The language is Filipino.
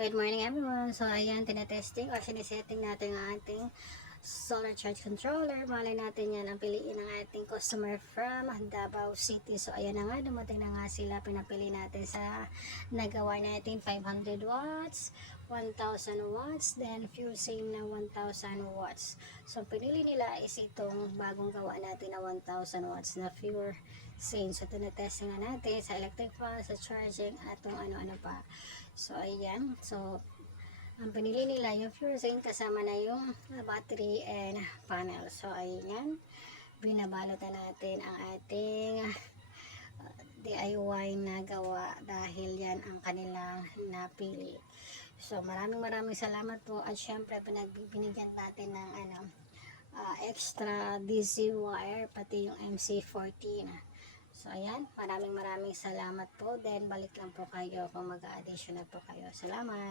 Good morning everyone. So ayan, tinetesting o sinisetting natin ang ating solar charge controller. Malay natin yan ang piliin ng ating customer from Davao City. So ayan na nga, dumating na nga sila. Pinapili natin sa nagawa natin 500 watts, 1000 watts, then fuel save na 1000 watts. So pinili nila is itong bagong gawa natin na 1000 watts na fuel save. So tinetesting na natin sa electric fan, sa charging, at kung ano-ano pa. So ayan, so ang pinili nila yung fluorescent kasama na yung battery and panel. So ayan, binabalot na natin ang ating DIY na gawa dahil yan ang kanilang napili. So maraming salamat po, at syempre pinagbibinigyan natin ng extra DC wire, pati yung MC14. So ayan, maraming salamat po. Then balik lang po kayo kung mag-a-additional po kayo. Salamat.